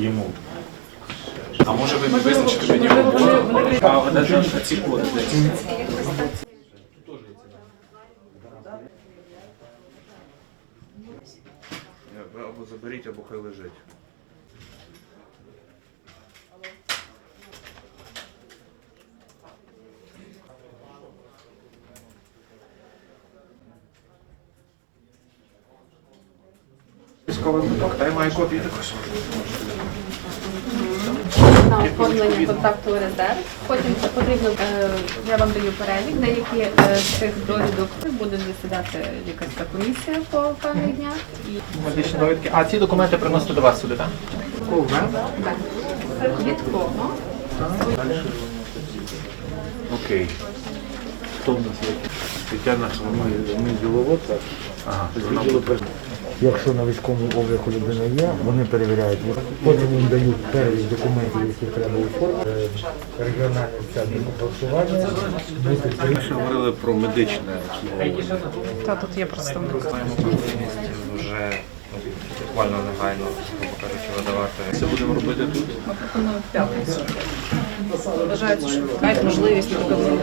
йому. А може ви визначити а ці коди? або заберіть, або хай лежить. Військовий квиток, та й має копії також. на оформлення контакту резерв. Потім це потрібно, е, я вам даю перелік, деякі е, з цих довідок буде засідати лікарська комісія по певних днях. І Медичні довідки. А ці документи приносите до вас сюди, так? так, від кого? Окей. Хто в нас є? Тетяна Ми діловод, так. Ага. Якщо на військовому обліку людина є, вони перевіряють. Потім їм дають перелік документів, які треба оформити. Е, Регіональний центр голосування. Ми ще говорили про медичне обслуговування. Та тут є представник. Вже буквально негайно, кажучи, видавати. Це будемо робити тут. пропоную в п'ятницю. Вважається, що мають можливість,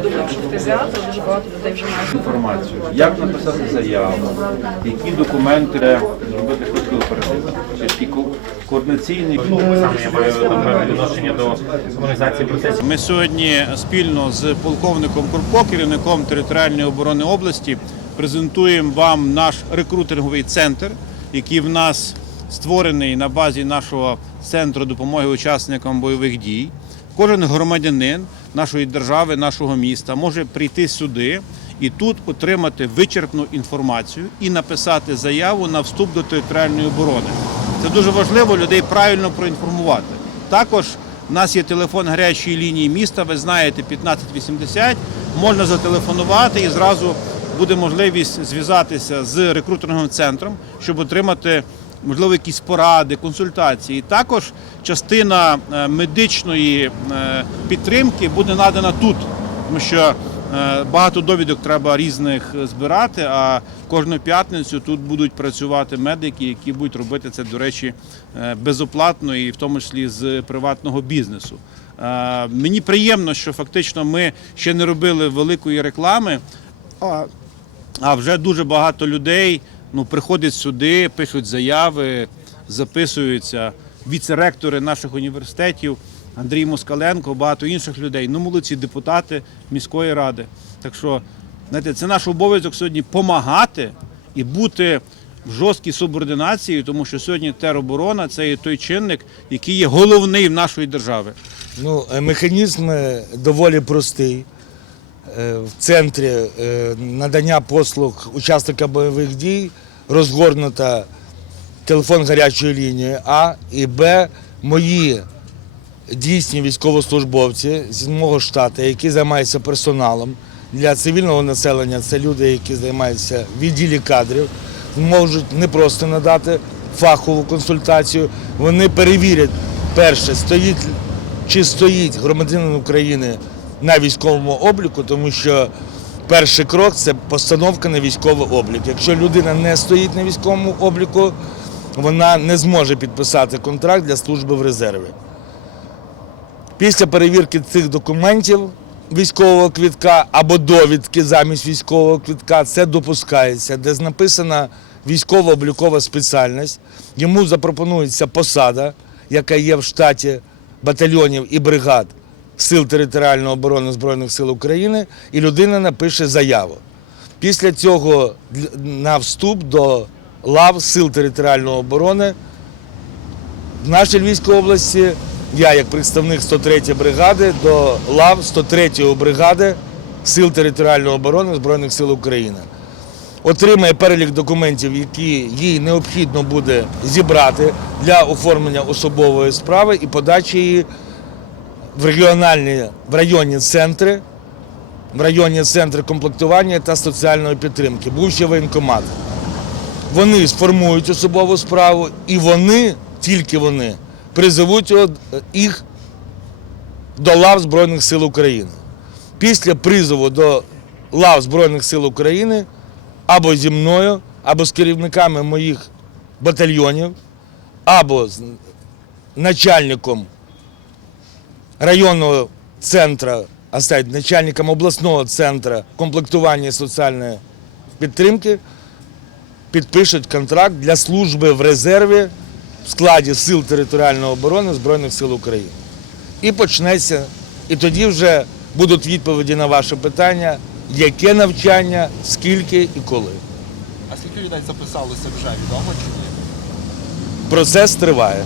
думаю, що фтизіатр дуже багато людей вже мають. інформацію, як написати заяву, які документи зробити швидко оперативно. Чи такий ко- координаційний Ну, саме я маю напевне відношення до організації процесів. Ми сьогодні спільно з полковником Курко, керівником територіальної оборони області, презентуємо вам наш рекрутеринговий центр, який в нас створений на базі нашого центру допомоги учасникам бойових дій. Кожен громадянин нашої держави, нашого міста може прийти сюди і тут отримати вичерпну інформацію і написати заяву на вступ до територіальної оборони. Це дуже важливо людей правильно проінформувати. Також у нас є телефон гарячої лінії міста. Ви знаєте, 1580. Можна зателефонувати і зразу буде можливість зв'язатися з рекрутерним центром, щоб отримати можливо якісь поради, консультації. Також частина е, медичної е, підтримки буде надана тут, тому що е, багато довідок треба різних збирати. А кожну п'ятницю тут будуть працювати медики, які будуть робити це, до речі, безоплатно і в тому числі з приватного бізнесу. Мені приємно, що фактично ми ще не робили великої реклами. А вже дуже багато людей ну, приходять сюди, пишуть заяви, записуються. Віце-ректори наших університетів, Андрій Москаленко, багато інших людей. Ну, молодці депутати міської ради. Так що, знаєте, це наш обов'язок сьогодні допомагати і бути в жорсткій субординації, тому що сьогодні тероборона це є той чинник, який є головний в нашої держави. Ну, е, механізм е, доволі простий. Е, В центрі е, надання послуг учасника бойових дій розгорнута телефон гарячої лінії А і Б. Мої дійсні військовослужбовці з мого штату, які займаються персоналом для цивільного населення, це люди, які займаються в відділі кадрів, можуть не просто надати фахову консультацію. Вони перевірять перше, стоїть чи стоїть громадянин України на військовому обліку, тому що перший крок це постановка на військовий облік. Якщо людина не стоїть на військовому обліку, вона не зможе підписати контракт для служби в резерві. Після перевірки цих документів військового квітка або довідки замість військового квітка це допускається, де написана військово-облікова спеціальність. Йому запропонується посада, яка є в штаті батальйонів і бригад Сил територіальної оборони Збройних сил України, і людина напише заяву. Після цього на вступ до лав Сил територіальної оборони в нашій Львівській області я, як представник 103 бригади, до лав 103 бригади Сил територіальної оборони Збройних сил України. Отримає перелік документів, які їй необхідно буде зібрати для оформлення особової справи і подачі її в регіональні в районні центри, в районні центри комплектування та соціальної підтримки, бувші воєнкомат. Вони сформують особову справу і вони, тільки вони, призовуть їх до лав Збройних сил України. Після призову до лав Збройних сил України або зі мною, або з керівниками моїх батальйонів, або з начальником районного центру, а стати начальником обласного центру комплектування соціальної підтримки, підпишуть контракт для служби в резерві в складі Сил територіальної оборони Збройних сил України. І почнеться, і тоді вже будуть відповіді на ваше питання, яке навчання, скільки і коли. А скільки людей записалося вже відомо чи ні? Процес триває.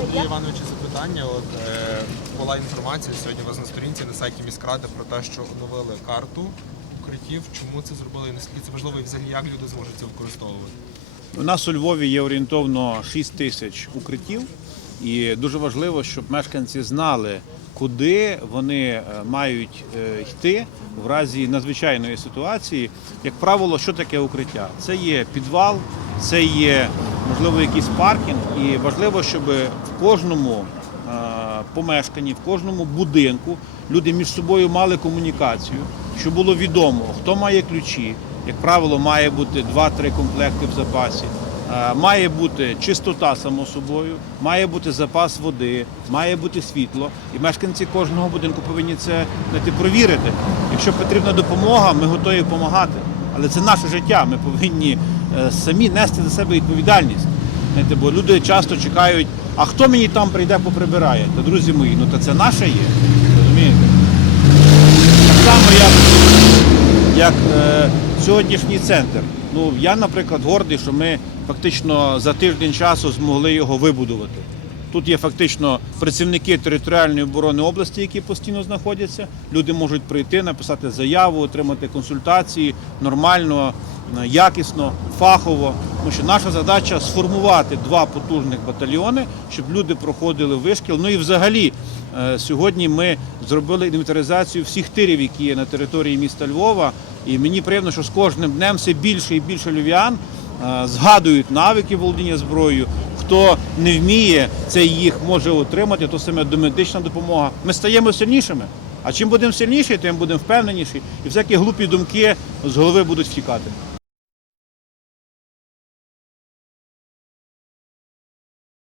Андрій Івановичу запитання. От е, була інформація сьогодні у вас на сторінці на сайті міськради про те, що оновили карту укриттів. Чому це зробили? і Наскільки це важливо і взагалі як люди зможуть це використовувати? У нас у Львові є орієнтовно 6 тисяч укриттів, і дуже важливо, щоб мешканці знали, куди вони е, мають е, йти в разі надзвичайної ситуації. Як правило, що таке укриття? Це є підвал, це є можливо якийсь паркінг, і важливо, щоб в кожному помешканні, в кожному будинку люди між собою мали комунікацію, щоб було відомо, хто має ключі. Як правило, має бути 2-3 комплекти в запасі. Е, Має бути чистота, само собою, має бути запас води, має бути світло. І мешканці кожного будинку повинні це знаєте, провірити. Якщо потрібна допомога, ми готові допомагати. Але це наше життя. Ми повинні е, самі нести за себе відповідальність. Знаєте, бо люди часто чекають, а хто мені там прийде, поприбирає? Та друзі мої, ну та це наше є. Розумієте? Так само, як, як е, сьогоднішній центр. Ну, я, наприклад, гордий, що ми фактично за тиждень часу змогли його вибудувати. Тут є фактично працівники територіальної оборони області, які постійно знаходяться. Люди можуть прийти, написати заяву, отримати консультації нормально, якісно, фахово. Тому що наша задача сформувати два потужних батальйони, щоб люди проходили вишкіл. Ну і взагалі е, сьогодні ми зробили інвентаризацію всіх тирів, які є на території міста Львова. І мені приємно, що з кожним днем все більше і більше львів'ян е, згадують навики володіння зброєю. Хто не вміє, це їх може отримати, то саме домедична допомога. Ми стаємо сильнішими. А чим будемо сильніші, тим будемо впевненіші, і всякі глупі думки з голови будуть втікати.